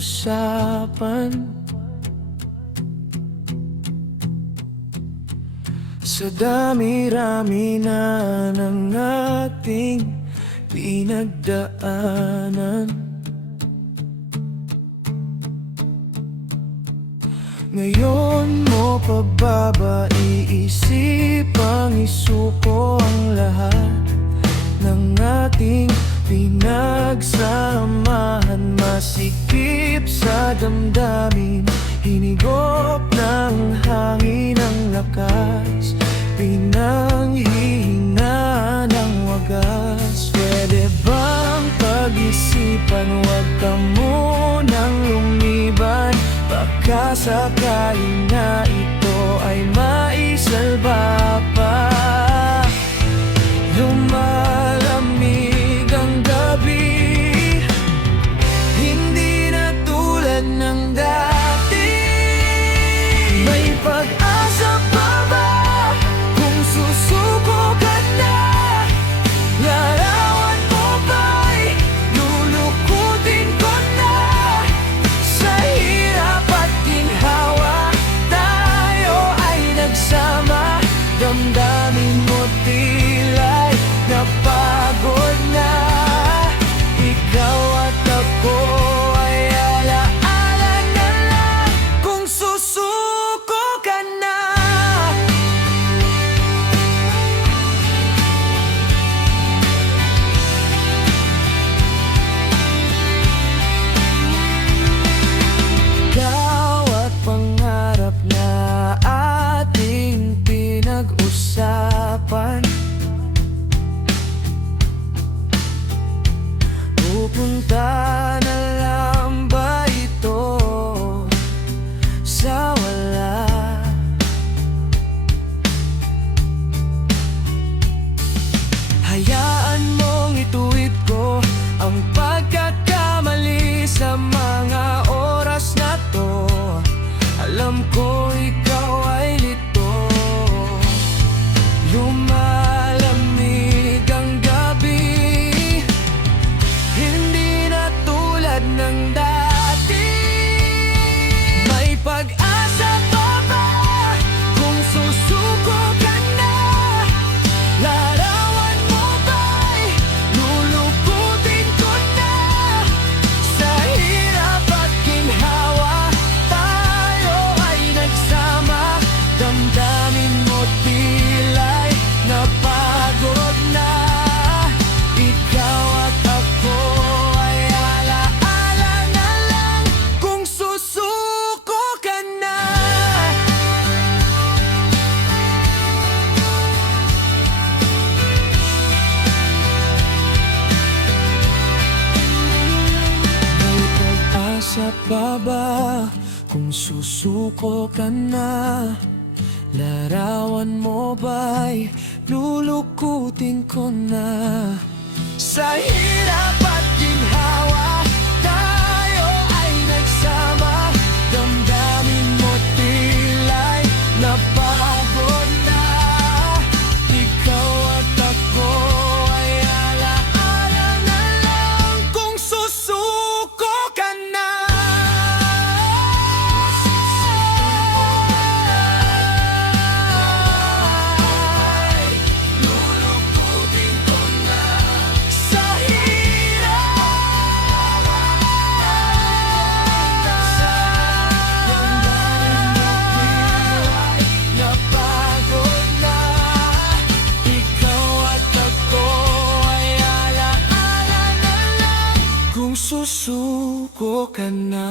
pinag-usapan. Sa dami-rami na ng ating pinagdaanan, ngayon mo pa ba iisipang isuko ang lahat ng ating pinagsamahan? Masikip sa damdamin, hinigop ng hangin ang lakas, pinanghihinga ng wagas. Pwede bang pag-isipan, huwag ka munang lumiban? Baka sakali na ito ay maisalba pa. Lumalamig ang gabi, hindi na tulad ng dati. May pag-asa pa ba kung susuko ka na? Larawan mo ba'y lulukutin ko na? Sa hirap at ginhawa, tayo ay nagsama. Damdamin mo tila'y napagod na. Ikaw at ako ay alaala na lang kung susuko ka na. Bawat pangarap na ating pinag-usapan, pupunta na lang ba ito sa wala? Hayaan mong ituwid ko ang pagkakamali sa mga oras na to. Alam ko ikaw ay lito. Lumalamig ang gabi, hindi na tulad ng dati. May pag-asa pa ba kung susuko ka na? Larawan mo ba'y lulukutin ko na? Sa hirap at ginhawa, tayo ay nagsama. Damdamin mo tila'y napagod na. Ikaw at ako ay alaala na lang kung susuko ka na. May pag-asa pa ba kung susuko ka na? Larawan mo ba'y lulukutin ko na? Sa hirap at ginhawa, tayo ay nagsama. Damdamin mo tila'y napagod na. Ikaw at ako ay alaala na lang kung susuko ka na. Lulukutin ko na. Sa hirap damdamin mo tila'y napagod na. Ikaw at ako ay alaala na lang kung susuko ka na.